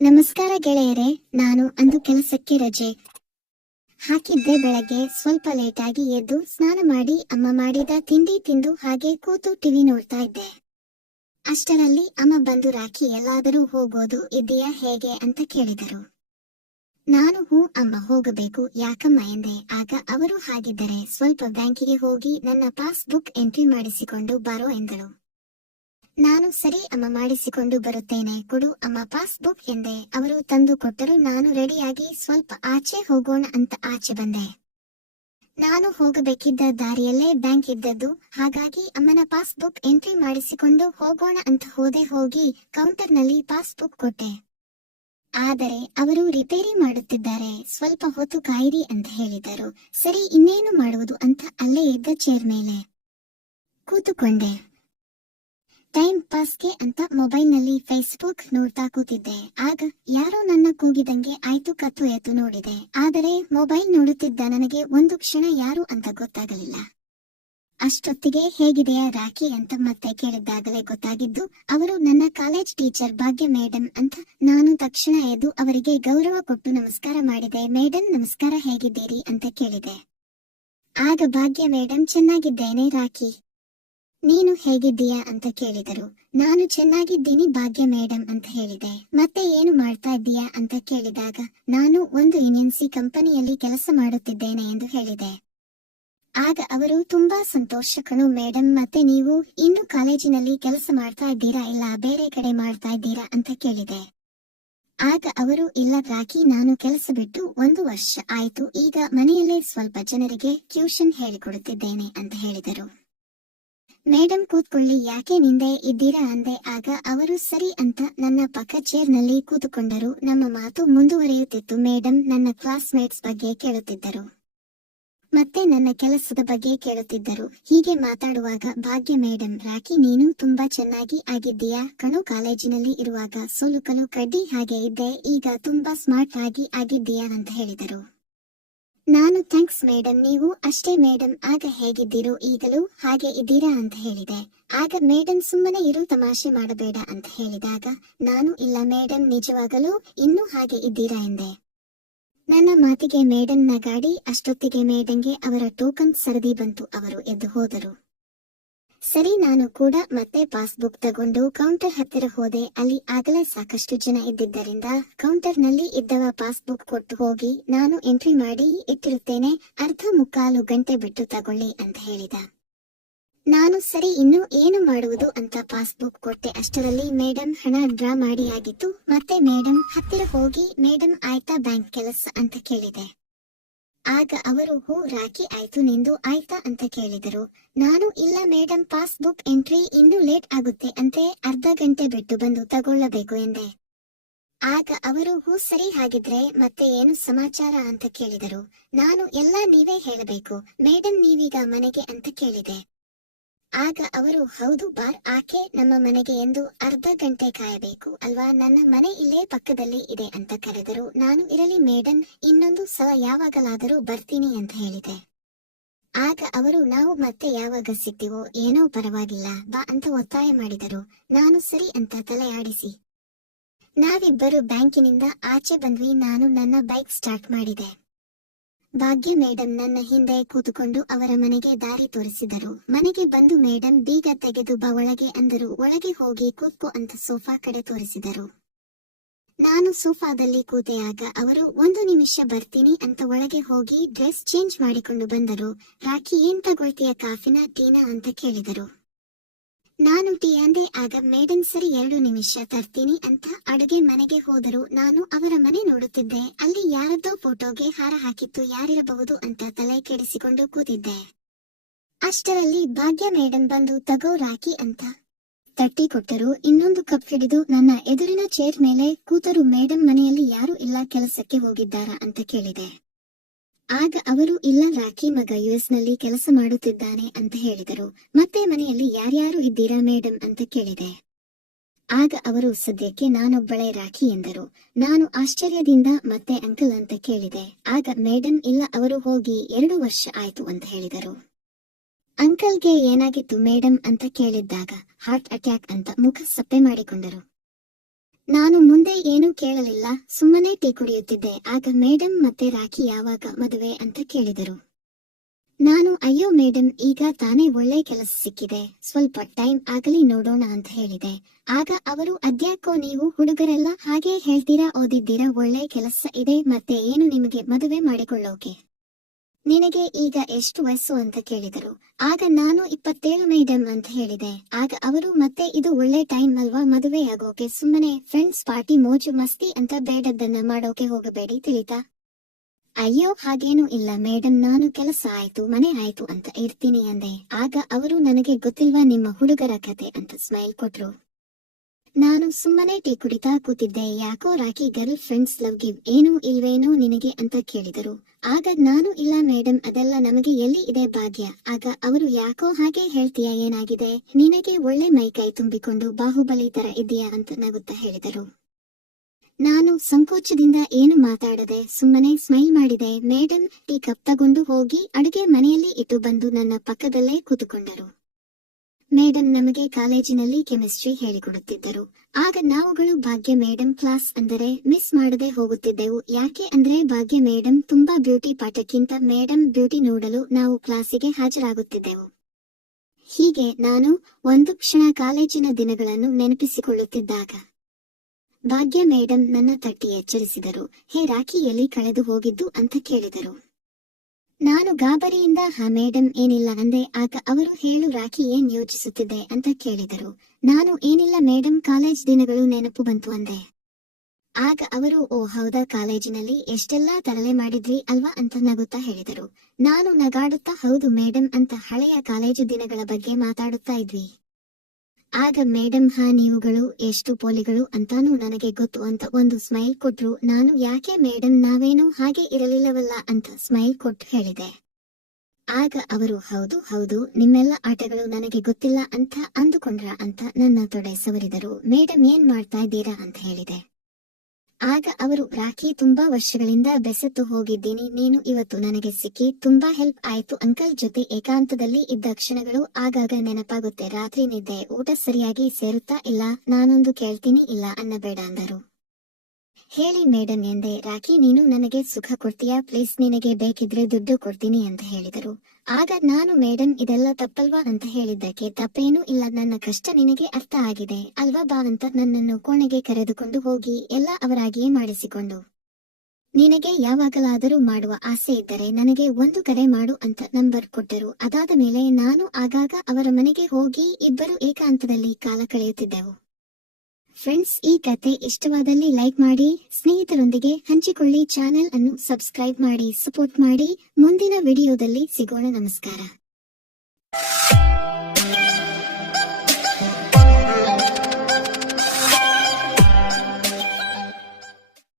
ನಮಸ್ಕಾರ ಗೆಳೆಯರೇ, ನಾನು ಅಂದು ಕೆಲಸಕ್ಕೆ ರಜೆ ಹಾಕಿದ್ದೆ. ಬೆಳಗ್ಗೆ ಸ್ವಲ್ಪ ಲೇಟಾಗಿ ಎದ್ದು ಸ್ನಾನ ಮಾಡಿ ಅಮ್ಮ ಮಾಡಿದ ತಿಂಡಿ ತಿಂದು ಹಾಗೆ ಕೂತು ಟಿವಿ ನೋಡ್ತಾ ಇದ್ದೆ. ಅಷ್ಟರಲ್ಲಿ ಅಮ್ಮ ಬಂದು, ರಾಖಿ ಎಲ್ಲಾದರೂ ಹೋಗೋದು ಇದೆಯಾ ಹೇಗೆ ಅಂತ ಕೇಳಿದರು. ನಾನು ಹೂ ಅಮ್ಮ, ಹೋಗಬೇಕು. ಯಾಕಮ್ಮ ಎಂದೆ. ಆಗ ಅವರು, ಹಾಗಿದ್ದರೆ ಸ್ವಲ್ಪ ಬ್ಯಾಂಕಿಗೆ ಹೋಗಿ ನನ್ನ ಪಾಸ್ ಬುಕ್ ಎಂಟ್ರಿ ಮಾಡಿಸಿಕೊಂಡು ಬರೋ ಎಂದಳು. ನಾನು ಸರಿ ಅಮ್ಮ, ಮಾಡಿಸಿಕೊಂಡು ಬರುತ್ತೇನೆ, ಕೊಡು ಅಮ್ಮ ಪಾಸ್ ಬುಕ್ ಎಂದೆ. ಅವರು ತಂದು ಕೊಟ್ಟರು. ನಾನು ರೆಡಿಯಾಗಿ ಸ್ವಲ್ಪ ಆಚೆ ಹೋಗೋಣ ಅಂತ ಆಚೆ ಬಂದೆ. ನಾನು ಹೋಗಬೇಕಿದ್ದ ದಾರಿಯಲ್ಲೇ ಬ್ಯಾಂಕ್ ಇದ್ದದ್ದು, ಹಾಗಾಗಿ ಅಮ್ಮನ ಪಾಸ್ ಬುಕ್ ಎಂಟ್ರಿ ಮಾಡಿಸಿಕೊಂಡು ಹೋಗೋಣ ಅಂತ ಹೋದೆ. ಹೋಗಿ ಕೌಂಟರ್ನಲ್ಲಿ ಪಾಸ್ ಬುಕ್ ಕೊಟ್ಟೆ. ಆದರೆ ಅವರು ರಿಪೇರಿ ಮಾಡುತ್ತಿದ್ದಾರೆ, ಸ್ವಲ್ಪ ಹೊತ್ತು ಕಾಯಿರಿ ಅಂತ ಹೇಳಿದರು. ಸರಿ, ಇನ್ನೇನು ಮಾಡುವುದು ಅಂತ ಅಲ್ಲೇ ಇದ್ದ ಚೇರ್ ಮೇಲೆ ಕೂತುಕೊಂಡೆ. ಟೈಮ್ ಪಾಸ್ಗೆ ಅಂತ ಮೊಬೈಲ್ನಲ್ಲಿ ಫೇಸ್ಬುಕ್ ನೋಡ್ತಾ ಕೂತಿದ್ದೆ. ಆಗ ಯಾರೋ ನನ್ನ ಕೂಗಿದಂಗೆ ಆಯ್ತು. ಕತ್ತು ಎತ್ತು ನೋಡಿದೆ, ಆದರೆ ಮೊಬೈಲ್ ನೋಡುತ್ತಿದ್ದ ನನಗೆ ಒಂದು ಕ್ಷಣ ಯಾರು ಅಂತ ಗೊತ್ತಾಗಲಿಲ್ಲ. ಅಷ್ಟೊತ್ತಿಗೆ ಹೇಗಿದೆಯಾ ರಾಖಿ ಅಂತ ಮತ್ತೆ ಕೇಳಿದ್ದಾಗಲೇ ಗೊತ್ತಾಗಿದ್ದು ಅವರು ನನ್ನ ಕಾಲೇಜ್ ಟೀಚರ್ ಭಾಗ್ಯ ಮೇಡಂ ಅಂತ. ನಾನು ತಕ್ಷಣ ಎದ್ದು ಅವರಿಗೆ ಗೌರವ ಕೊಟ್ಟು ನಮಸ್ಕಾರ ಮಾಡಿದೆ. ಮೇಡಂ ನಮಸ್ಕಾರ, ಹೇಗಿದ್ದೀರಿ ಅಂತ ಕೇಳಿದೆ. ಆಗ ಭಾಗ್ಯ ಮೇಡಂ, ಚೆನ್ನಾಗಿದ್ದೇನೆ ರಾಖಿ, ನೀನು ಹೇಗಿದ್ದೀಯಾ ಅಂತ ಕೇಳಿದರು. ನಾನು ಚೆನ್ನಾಗಿದ್ದೀನಿ ಭಾಗ್ಯ ಮೇಡಂ ಅಂತ ಹೇಳಿದೆ. ಮತ್ತೆ ಏನು ಮಾಡ್ತಾ ಇದ್ದೀಯಾ ಅಂತ ಕೇಳಿದಾಗ ನಾನು ಒಂದು ಎನ್ಎನ್ಸಿ ಕಂಪನಿಯಲ್ಲಿ ಕೆಲಸ ಮಾಡುತ್ತಿದ್ದೇನೆ ಎಂದು ಹೇಳಿದೆ. ಆಗ ಅವರು, ತುಂಬಾ ಸಂತೋಷ ಕಣೋ ಮೇಡಂ, ಮತ್ತೆ ನೀವು ಇನ್ನು ಕಾಲೇಜಿನಲ್ಲಿ ಕೆಲಸ ಮಾಡ್ತಾ ಇದ್ದೀರಾ ಇಲ್ಲ ಬೇರೆ ಕಡೆ ಮಾಡ್ತಾ ಇದ್ದೀರಾ ಅಂತ ಕೇಳಿದೆ. ಆಗ ಅವರು, ಇಲ್ಲ ರಾಖಿ, ನಾನು ಕೆಲಸ ಬಿಟ್ಟು 1 ವರ್ಷ ಆಯ್ತು, ಈಗ ಮನೆಯಲ್ಲೇ ಸ್ವಲ್ಪ ಜನರಿಗೆ ಟ್ಯೂಷನ್ ಹೇಳಿಕೊಡುತ್ತಿದ್ದೇನೆ ಅಂತ ಹೇಳಿದರು. ಮೇಡಂ ಕೂತ್ಕೊಳ್ಳಿ, ಯಾಕೆ ನಿಂದೆ ಇದ್ದೀರಾ ಅಂದೆ. ಆಗ ಅವರು ಸರಿ ಅಂತ ನನ್ನ ಪಕ್ಕ ಚೇರ್ ನಲ್ಲಿ ಕೂತುಕೊಂಡರು. ನಮ್ಮ ಮಾತು ಮುಂದುವರಿಯುತ್ತಿತ್ತು. ಮೇಡಂ ನನ್ನ ಕ್ಲಾಸ್ಮೇಟ್ಸ್ ಬಗ್ಗೆ ಕೇಳುತ್ತಿದ್ದರು, ಮತ್ತೆ ನನ್ನ ಕೆಲಸದ ಬಗ್ಗೆ ಕೇಳುತ್ತಿದ್ದರು. ಹೀಗೆ ಮಾತಾಡುವಾಗ ಭಾಗ್ಯ ಮೇಡಂ, ರಾಖಿ ನೀನು ತುಂಬಾ ಚೆನ್ನಾಗಿ ಆಗಿದ್ದೀಯಾ ಕಣೋ, ಕಾಲೇಜಿನಲ್ಲಿ ಇರುವಾಗ ಸೋಲುಕಲು ಕಡ್ಡಿ ಹಾಗೆ ಇದ್ದೆ, ಈಗ ತುಂಬಾ ಸ್ಮಾರ್ಟ್ ಆಗಿ ಆಗಿದ್ದೀಯಾ ಅಂತ ಹೇಳಿದರು. ನಾನು ಥ್ಯಾಂಕ್ಸ್ ಮೇಡಂ, ನೀವು ಅಷ್ಟೇ ಮೇಡಂ. ಆಗ ಹೇಗಿದ್ದೀರೋ ಈಗಲೂ ಹಾಗೆ ಇದ್ದೀರಾ ಅಂತ ಹೇಳಿದೆ. ಆಗ ಮೇಡಂ, ಸುಮ್ಮನೆ ಇರು, ತಮಾಷೆ ಮಾಡಬೇಡ ಅಂತ ಹೇಳಿದಾಗ ನಾನು, ಇಲ್ಲ ಮೇಡಂ, ನಿಜವಾಗಲೂ ಇನ್ನೂ ಹಾಗೆ ಇದ್ದೀರಾ ಎಂದೆ. ನನ್ನ ಮಾತಿಗೆ ಮೇಡಂ ನಗಾಡಿ. ಅಷ್ಟೊತ್ತಿಗೆ ಮೇಡಂಗೆ ಅವರ ಟೋಕನ್ ಸರದಿ ಬಂತು. ಅವರು ಎದ್ದು ಹೋದರು. ಸರಿ, ನಾನು ಕೂಡ ಮತ್ತೆ ಪಾಸ್ಬುಕ್ ತಗೊಂಡು ಕೌಂಟರ್ ಹತ್ತಿರ ಹೋದೆ. ಅಲ್ಲಿ ಆಗಲೇ ಸಾಕಷ್ಟು ಜನ ಇದ್ದಿದ್ದರಿಂದ ಕೌಂಟರ್ ನಲ್ಲಿ ಇದ್ದವ ಪಾಸ್ಬುಕ್ ಕೊಟ್ಟು ಹೋಗಿ, ನಾನು ಎಂಟ್ರಿ ಮಾಡಿ ಇಟ್ಟಿರುತ್ತೇನೆ, ಅರ್ಧ ಮುಕ್ಕಾಲು ಗಂಟೆ ಬಿಟ್ಟು ತಗೊಳ್ಳಿ ಅಂತ ಹೇಳಿದ. ನಾನು ಸರಿ, ಇನ್ನು ಏನು ಮಾಡುವುದು ಅಂತ ಪಾಸ್ಬುಕ್ ಕೊಟ್ಟೆ. ಅಷ್ಟರಲ್ಲಿ ಮೇಡಂ ಹಣ ಡ್ರಾ ಮಾಡಿ ಆಗಿತ್ತು. ಮತ್ತೆ ಮೇಡಂ ಹತ್ತಿರ ಹೋಗಿ, ಮೇಡಂ ಆಯ್ತಾ ಬ್ಯಾಂಕ್ ಕೆಲಸ ಅಂತ ಕೇಳಿದೆ. ಆಗ ಅವರು, ಹೂ ರಾಖಿ, ಆಯ್ತು, ನಿಂದು ಆಯ್ತಾ ಅಂತ ಕೇಳಿದರು. ನಾನು, ಇಲ್ಲ ಮೇಡಂ, ಪಾಸ್ಬುಕ್ ಎಂಟ್ರಿ ಇನ್ನೂ ಲೇಟ್ ಆಗುತ್ತೆ ಅಂತೆ, ಅರ್ಧ ಗಂಟೆ ಬಿಟ್ಟು ಬಂದು ತಗೊಳ್ಳಬೇಕು ಎಂದೆ. ಆಗ ಅವರು, ಹೂ ಸರಿ, ಹಾಗಿದ್ರೆ ಮತ್ತೆ ಏನು ಸಮಾಚಾರ ಅಂತ ಕೇಳಿದರು. ನಾನು, ಎಲ್ಲ ನೀವೇ ಹೇಳಬೇಕು ಮೇಡಂ, ನೀವೀಗ ಮನೆಗೆ ಅಂತ ಕೇಳಿದೆ. ಆಗ ಅವರು, ಹೌದು ಬಾರ್, ಆಕೆ ನಮ್ಮ ಮನೆಗೆ ಎಂದು ಅರ್ಧ ಗಂಟೆ ಕಾಯಬೇಕು ಅಲ್ವಾ, ನನ್ನ ಮನೆ ಇಲ್ಲೇ ಪಕ್ಕದಲ್ಲಿ ಇದೆ ಅಂತ ಕರೆದರು. ನಾನು, ಇರಲಿ ಮೇಡಂ, ಇನ್ನೊಂದು ಸಲ ಯಾವಾಗಲಾದರೂ ಬರ್ತೀನಿ ಅಂತ ಹೇಳಿದೆ. ಆಗ ಅವರು, ನಾವು ಮತ್ತೆ ಯಾವಾಗ ಸಿಗ್ತೀವೋ ಏನೋ ಪರವಾಗಿಲ್ಲ ಬಾ ಅಂತ ಒತ್ತಾಯ ಮಾಡಿದರು. ನಾನು ಸರಿ ಅಂತ ತಲೆ ಆಡಿಸಿ ನಾವಿಬ್ಬರು ಬ್ಯಾಂಕಿನಿಂದ ಆಚೆ ಬಂದ್ವಿ. ನಾನು ನನ್ನ ಬೈಕ್ ಸ್ಟಾರ್ಟ್ ಮಾಡಿದೆ. ಭಾಗ್ಯ ಮೇಡಂ ನನ್ನ ಹಿಂದೆ ಕೂತುಕೊಂಡು ಅವರ ಮನೆಗೆ ದಾರಿ ತೋರಿಸಿದರು. ಮನೆಗೆ ಬಂದು ಮೇಡಂ ಬೀಗ ತೆಗೆದು ಬಾ ಒಳಗೆ ಅಂದರು. ಒಳಗೆ ಹೋಗಿ ಕೂತ್ಕೋ ಅಂತ ಸೋಫಾ ಕಡೆ ತೋರಿಸಿದರು. ನಾನು ಸೋಫಾದಲ್ಲಿ ಕೂತೆ. ಆಗ ಅವರು, 1 ನಿಮಿಷ ಬರ್ತೀನಿ ಅಂತ ಒಳಗೆ ಹೋಗಿ ಡ್ರೆಸ್ ಚೇಂಜ್ ಮಾಡಿಕೊಂಡು ಬಂದರು. ರಾಖಿ, ಏನ್ ತಗೊಳ್ತೀಯ, ಕಾಫಿನ ಟೀನಾ ಅಂತ ಕೇಳಿದರು. ನಾನು ಟೀ ಅಂದೆ. ಆಗ ಮೇಡಂ, ಸರಿ 2 ನಿಮಿಷ ತರ್ತೀನಿ ಅಂತ ಅಡುಗೆ ಮನೆಗೆ ಹೋದರು. ನಾನು ಅವರ ಮನೆ ನೋಡುತ್ತಿದ್ದೆ. ಅಲ್ಲಿ ಯಾರದ್ದೋ ಫೋಟೋಗೆ ಹಾರ ಹಾಕಿತ್ತು, ಯಾರಿರಬಹುದು ಅಂತ ತಲೆ ಕೆಡಿಸಿಕೊಂಡು ಕೂತಿದ್ದೆ. ಅಷ್ಟರಲ್ಲಿ ಭಾಗ್ಯ ಮೇಡಂ ಬಂದು, ತಗೋ ರಾಖಿ ಅಂತ ತಟ್ಟಿ ಕೊಟ್ಟರು. ಇನ್ನೊಂದು ಕಪ್ ಹಿಡಿದು ನನ್ನ ಎದುರಿನ ಚೇರ್ ಮೇಲೆ ಕೂತರು. ಮೇಡಂ, ಮನೆಯಲ್ಲಿ ಯಾರು ಇಲ್ಲ, ಕೆಲಸಕ್ಕೆ ಹೋಗಿದ್ದಾರಾ ಅಂತ ಕೇಳಿದೆ. ಆಗ ಅವರು, ಇಲ್ಲ ರಾಖಿ ಮಗ US ನಲ್ಲಿ ಕೆಲಸ ಮಾಡುತ್ತಿದ್ದಾನೆ ಅಂತ ಹೇಳಿದರು. ಮತ್ತೆ ಮನೆಯಲ್ಲಿ ಯಾರ್ಯಾರು ಇದ್ದೀರಾ ಮೇಡಂ ಅಂತ ಕೇಳಿದೆ. ಆಗ ಅವರು, ಸದ್ಯಕ್ಕೆ ನಾನೊಬ್ಬಳೇ ರಾಖಿ ಎಂದರು. ನಾನು ಆಶ್ಚರ್ಯದಿಂದ ಮತ್ತೆ ಅಂಕಲ್ ಅಂತ ಕೇಳಿದೆ. ಆಗ ಮೇಡಂ, ಇಲ್ಲ, ಅವರು ಹೋಗಿ 2 ವರ್ಷ ಆಯ್ತು ಅಂತ ಹೇಳಿದರು. ಅಂಕಲ್ಗೆ ಏನಾಗಿತ್ತು ಮೇಡಂ ಅಂತ ಕೇಳಿದ್ದಾಗ ಹಾರ್ಟ್ ಅಟ್ಯಾಕ್ ಅಂತ ಮುಖ ಸಪ್ಪೆ ಮಾಡಿಕೊಂಡರು. ನಾನು ಮುಂದೆ ಏನೂ ಕೇಳಲಿಲ್ಲ, ಸುಮ್ಮನೆ ಟೀ ಕುಡಿಯುತ್ತಿದ್ದೆ. ಆಗ ಮೇಡಮ್ ಮತ್ತೆ ರಾಖಿ ಯಾವಾಗ ಮದುವೆ ಅಂತ ಕೇಳಿದರು. ನಾನು ಅಯ್ಯೋ ಮೇಡಮ್, ಈಗ ತಾನೇ ಒಳ್ಳೆ ಕೆಲಸ ಸಿಕ್ಕಿದೆ, ಸ್ವಲ್ಪ ಟೈಮ್ ಆಗಲಿ ನೋಡೋಣ ಅಂತ ಹೇಳಿದೆ. ಆಗ ಅವರು ಅದ್ಯಾಕೋ ನೀವು ಹುಡುಗರೆಲ್ಲ ಹಾಗೆ ಹೇಳ್ತೀರಾ, ಓದಿದ್ದೀರಾ, ಒಳ್ಳೆ ಕೆಲಸ ಇದೆ, ಮತ್ತೆ ಏನು ನಿಮಗೆ ಮದುವೆ ಮಾಡಿಕೊಳ್ಳೋಕೆ, ನಿನಗೆ ಈಗ ಎಷ್ಟು ವಯಸ್ಸು ಅಂತ ಕೇಳಿದರು. ಆಗ ನಾನು 27 ಮೇಡಮ್ ಅಂತ ಹೇಳಿದೆ. ಆಗ ಅವರು ಮತ್ತೆ ಇದು ಒಳ್ಳೆ ಟೈಮ್ ಅಲ್ವಾ ಮದುವೆ ಆಗೋಕೆ, ಸುಮ್ಮನೆ ಫ್ರೆಂಡ್ಸ್ ಪಾರ್ಟಿ ಮೋಜು ಮಸ್ತಿ ಅಂತ ಬೇಡದ್ದನ್ನ ಮಾಡೋಕೆ ಹೋಗಬೇಡಿ, ತಿಳಿತಾ? ಅಯ್ಯೋ ಹಾಗೇನೂ ಇಲ್ಲ ಮೇಡಮ್, ನಾನು ಕೆಲಸ ಆಯ್ತು ಮನೆ ಆಯ್ತು ಅಂತ ಇರ್ತೀನಿ ಅಂದೆ. ಆಗ ಅವರು ನನಗೆ ಗೊತ್ತಿಲ್ವಾ ನಿಮ್ಮ ಹುಡುಗರ ಕತೆ ಅಂತ ಸ್ಮೈಲ್ ಕೊಟ್ರು. ನಾನು ಸುಮ್ಮನೆ ಟೀ ಕುಡಿತಾ ಕೂತಿದ್ದೆ. ಯಾಕೋ rakhi girl friends love give ಏನೂ ಇಲ್ವೇನೋ ನಿನಗೆ ಅಂತ ಕೇಳಿದರು. ಆಗ ನಾನು ಇಲ್ಲ ಮೇಡಮ್, ಅದೆಲ್ಲ ನಮಗೆ ಎಲ್ಲಿ ಇದೆ ಭಾಗ್ಯ. ಆಗ ಅವರು ಯಾಕೋ ಹಾಗೆ ಹೇಳ್ತೀಯಾ, ಏನಾಗಿದೆ ನಿನಗೆ, ಒಳ್ಳೆ ಮೈಕೈ ತುಂಬಿಕೊಂಡು ಬಾಹುಬಲಿ ತರ ಇದೆಯಾ ಅಂತ ನಗುತ್ತಾ ಹೇಳಿದರು. ನಾನು ಸಂಕೋಚದಿಂದ ಏನು ಮಾತಾಡದೆ ಸುಮ್ಮನೆ ಸ್ಮೈಲ್ ಮಾಡಿದೆ. ಮೇಡಮ್ ಟೀ ಕಪ್ ತಗೊಂಡು ಹೋಗಿ ಅಡುಗೆ ಮನೆಯಲ್ಲಿ ಇಟ್ಟು ಬಂದು ನನ್ನ ಪಕ್ಕದಲ್ಲೇ ಕೂತುಕೊಂಡರು. ಮೇಡಮ್ ನಮಗೆ ಕಾಲೇಜಿನಲ್ಲಿ ಕೆಮಿಸ್ಟ್ರಿ ಹೇಳಿಕೊಡುತ್ತಿದ್ದರು. ಆಗ ನಾವುಗಳು ಭಾಗ್ಯ ಮೇಡಮ್ ಕ್ಲಾಸ್ ಅಂದರೆ ಮಿಸ್ ಮಾಡದೆ ಹೋಗುತ್ತಿದ್ದೆವು. ಯಾಕೆ ಅಂದ್ರೆ ಭಾಗ್ಯ ಮೇಡಮ್ ತುಂಬಾ ಬ್ಯೂಟಿ, ಪಾಠಕ್ಕಿಂತ ಮೇಡಮ್ ಬ್ಯೂಟಿ ನೋಡಲು ನಾವು ಕ್ಲಾಸಿಗೆ ಹಾಜರಾಗುತ್ತಿದ್ದೆವು. ಹೀಗೆ ನಾನು ಒಂದು ಕ್ಷಣ ಕಾಲೇಜಿನ ದಿನಗಳನ್ನು ನೆನಪಿಸಿಕೊಳ್ಳುತ್ತಿದ್ದಾಗ ಭಾಗ್ಯ ಮೇಡಮ್ ನನ್ನ ತಟ್ಟಿ ಎಚ್ಚರಿಸಿದರು. ಹೇ ರಾಖಿ, ಎಲ್ಲಿ ಕಳೆದು ಹೋಗಿದ್ದು ಅಂತ ಕೇಳಿದರು. ನಾನು ಗಾಬರಿಯಿಂದ ಹಾ ಮೇಡಮ್ ಏನಿಲ್ಲ ಅಂದೆ. ಆಗ ಅವರು ಹೇಳು ರಾಖಿ, ಏನ್ ಯೋಚಿಸುತ್ತಿದ್ದೆ ಅಂತ ಕೇಳಿದರು. ನಾನು ಏನಿಲ್ಲ ಮೇಡಮ್, ಕಾಲೇಜ್ ದಿನಗಳು ನೆನಪು ಬಂತು ಅಂದೆ. ಆಗ ಅವರು ಓ ಹೌದಾ, ಕಾಲೇಜಿನಲ್ಲಿ ಎಷ್ಟೆಲ್ಲಾ ತರಲೆ ಮಾಡಿದ್ರಿ ಅಲ್ವಾ ಅಂತ ನಗುತ್ತಾ ಹೇಳಿದರು. ನಾನು ನಗಾಡುತ್ತಾ ಹೌದು ಮೇಡಮ್ ಅಂತ ಹಳೆಯ ಕಾಲೇಜು ದಿನಗಳ ಬಗ್ಗೆ ಮಾತಾಡುತ್ತಾ ಇದ್ವಿ. ಆಗ ಮೇಡಮ್ ಹಾ ನೀವುಗಳು ಎಷ್ಟು ಪೋಲಿಗಳು ಅಂತಾನೂ ನನಗೆ ಗೊತ್ತು ಅಂತ ಒಂದು ಸ್ಮೈಲ್ ಕೊಟ್ರು. ನಾನು ಯಾಕೆ ಮೇಡಮ್, ನಾವೇನು ಹಾಗೆ ಇರಲಿಲ್ಲವಲ್ಲ ಅಂತ ಸ್ಮೈಲ್ ಕೊಟ್ಟು ಹೇಳಿದೆ. ಆಗ ಅವರು ಹೌದು ಹೌದು, ನಿಮ್ಮೆಲ್ಲ ಆಟಗಳು ನನಗೆ ಗೊತ್ತಿಲ್ಲ ಅಂತ ಅಂದುಕೊಂಡ್ರ ಅಂತ ನನ್ನ ತೊಡೆ ಸವರಿದರು. ಮೇಡಮ್ ಏನ್ ಮಾಡ್ತಾ ಇದ್ದೀರಾ ಅಂತ ಹೇಳಿದೆ. ಆಗ ಅವರು ರಾಖಿ, ತುಂಬಾ ವರ್ಷಗಳಿಂದ ಬೆಸೆತ್ತು ಹೋಗಿದ್ದೀನಿ, ನೀನು ಇವತ್ತು ನನಗೆ ಸಿಕ್ಕಿ ತುಂಬಾ ಹೆಲ್ಪ್ ಆಯ್ತು. ಅಂಕಲ್ ಜೊತೆ ಏಕಾಂತದಲ್ಲಿ ಇದ್ದ ಕ್ಷಣಗಳು ಆಗಾಗ ನೆನಪಾಗುತ್ತೆ. ರಾತ್ರಿ ನಿದ್ದೆ ಊಟ ಸರಿಯಾಗಿ ಸೇರುತ್ತಾ ಇಲ್ಲ, ನಾನೊಂದು ಕೇಳ್ತೀನಿ ಇಲ್ಲ ಅನ್ನಬೇಡ ಅಂದರು. ಹೇಳಿ ಮೇಡಮ್ ಎಂದೆ. ರಾಖಿ, ನೀನು ನನಗೆ ಸುಖ ಕೊಡ್ತೀಯಾ ಪ್ಲೀಸ್, ನಿನಗೆ ಬೇಕಿದ್ರೆ ದುಡ್ಡು ಕೊಡ್ತೀನಿ ಅಂತ ಹೇಳಿದರು. ಆಗ ನಾನು ಮೇಡಮ್ ಇದೆಲ್ಲ ತಪ್ಪಲ್ವಾ ಅಂತ ಹೇಳಿದ್ದಕ್ಕೆ ತಪ್ಪೇನೂ ಇಲ್ಲ, ನನ್ನ ಕಷ್ಟ ನಿನಗೆ ಅರ್ಥ ಆಗಿದೆ ಅಲ್ವಾ, ಬಾ ಅಂತ ನನ್ನನ್ನು ಕೋಣೆಗೆ ಕರೆದುಕೊಂಡು ಹೋಗಿ ಎಲ್ಲ ಅವರಾಗಿಯೇ ಮಾಡಿಸಿಕೊಂಡು, ನಿನಗೆ ಯಾವಾಗಲಾದರೂ ಮಾಡುವ ಆಸೆ ಇದ್ದರೆ ನನಗೆ ಒಂದು ಕರೆ ಮಾಡು ಅಂತ ನಂಬರ್ ಕೊಟ್ಟರು. ಅದಾದ ಮೇಲೆ ನಾನು ಆಗಾಗ ಅವರ ಮನೆಗೆ ಹೋಗಿ ಇಬ್ಬರು ಏಕಾಂತದಲ್ಲಿ ಕಾಲ ಕಳೆಯುತ್ತಿದ್ದೆವು. ಫ್ರೆಂಡ್ಸ್, ಈ ಕತೆ ಇಷ್ಟವಾದಲ್ಲಿ ಲೈಕ್ ಮಾಡಿ, ಸ್ನೇಹಿತರೊಂದಿಗೆ ಹಂಚಿಕೊಳ್ಳಿ, ಚಾನೆಲ್ ಅನ್ನು ಸಬ್ಸ್ಕ್ರೈಬ್ ಮಾಡಿ, ಸಪೋರ್ಟ್ ಮಾಡಿ. ಮುಂದಿನ ವಿಡಿಯೋದಲ್ಲಿ ಸಿಗೋಣ. ನಮಸ್ಕಾರ.